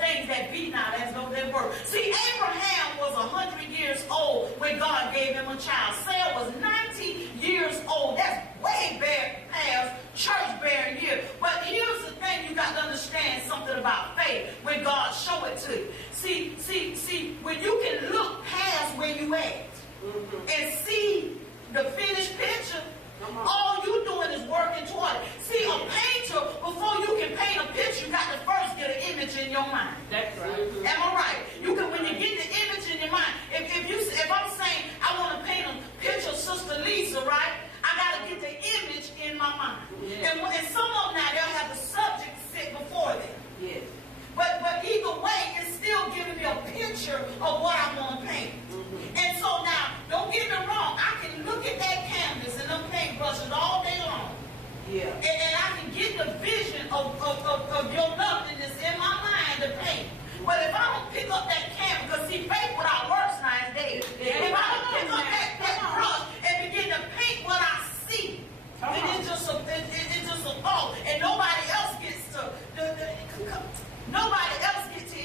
things that be not as though they were. See, Abraham was 100 years old when God gave him a child. Sarah was 90 years old. That's way past church-bearing years. But here's the thing, you got to understand something about faith when God show it to you. See, when you can look past where you at and see the finished picture, all you doing is working toward it. See, a painter, before you can paint a picture, you got to first get an image in your mind. That's right. Am I right? You can, when you get the image in your mind, if I'm saying I want to paint a picture of Sister Lisa, right? I got to get the image in my mind. Yes. And some of them now, they'll have the subject sit before them. Yes. But either way, it's still giving me a picture of what I want to paint. And so now, don't get me wrong, I can look at that canvas and them paint brushes all day long. Yeah. And I can get the vision of your nothingness in my mind to paint. But if I don't pick up that canvas, because see, faith without works now is dead. If I don't pick up that brush and begin to paint what I see, then it's just a thought. And nobody else gets to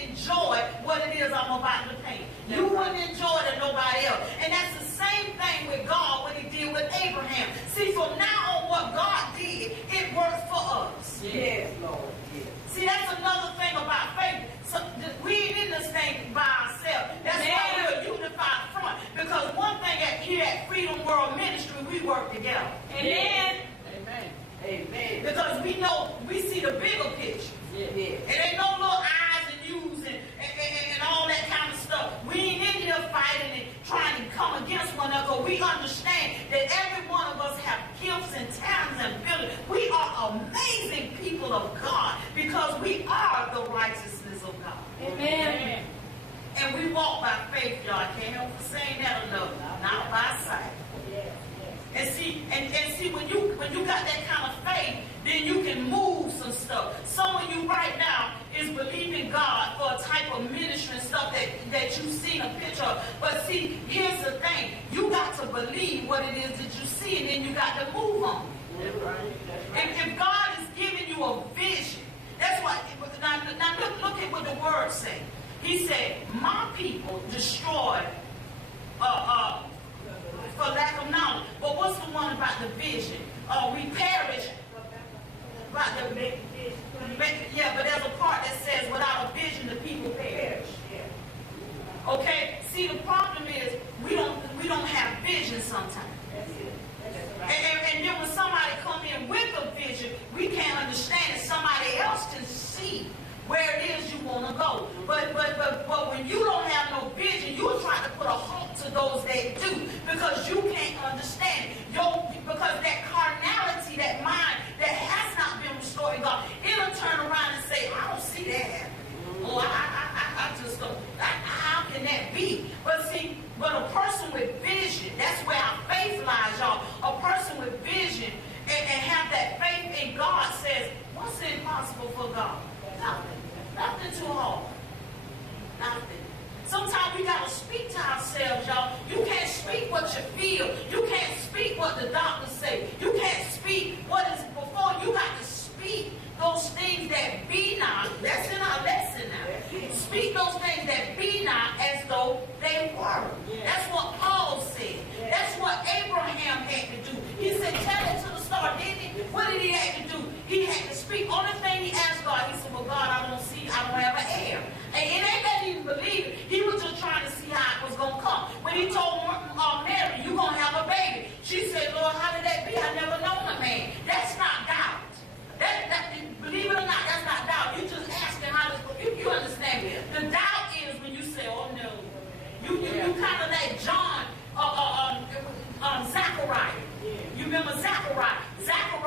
enjoy what it is I'm about to paint. You wouldn't enjoy it than nobody else. And that's the same thing with God, what he did with Abraham. See, from now on, what God did, it worked for us. Yes, Lord. Yes. See, that's another thing about faith. So we ain't in this thing by ourselves. That's why we're a unified front. Because one thing here at Freedom World Ministry, we work together. Amen. Amen. Amen. Because we know, we see the bigger picture. Yes. It ain't no little eyes and yous and all that kind of stuff. We ain't in here fighting and trying to come against one another. We understand that every one of us have gifts and talents and abilities. We are amazing people of God because we are the righteousness of God. Amen. And we walk by faith, y'all. I can't help for saying that enough. Not by sight. Yes. And see, when you got that kind of faith, then you can move some stuff. Some of you right now is believing God for a type of ministry and stuff that you've seen a picture of. But see, here's the thing. You got to believe what it is that you see, and then you got to move on. That's right. That's right. If God is giving you a vision, that's what, now look at what the word says. He said, my people destroy for lack of knowledge. But what's the one about the vision? We perish. But there's a part that says, without a vision, the people perish. Okay. See, the problem is we don't have vision sometimes. And then when somebody come in with a vision, we can't understand it. Somebody else can see where it is you want to go. But when you don't have no vision, you're trying to put a halt to those that do because you can't understand it. Because that carnality, that mind that has not been restored in God, it'll turn around and say, I don't see that happening. Oh, I just don't. How can that be? But see, a person with vision, that's where our faith lies, y'all. A person with vision and have that faith in God says, what's impossible for God? Nothing. Nothing too hard. Nothing. Sometimes we got to speak to ourselves, y'all. You can't speak what you feel. You can't speak what the doctors say. You can't speak what is before. You got to speak those things that be not. That's in our lesson now. Speak those things that be not as though they were. That's what Paul said. That's what Abraham had to do. He said, tell it to the star, didn't he? What did he have to do? He had to speak. Only thing he asked God, he said, well, God, I don't have an heir. And it ain't that he didn't believe it. He was just trying to see how it was going to come. When he told Mary, you're going to have a baby. She said, Lord, how did that be? I never known a man. That's not doubt. Believe it or not, that's not doubt. You just asking how this, you understand. The doubt is when you say, oh no. You kind of like John, Zachariah. You remember Zachariah? Zachariah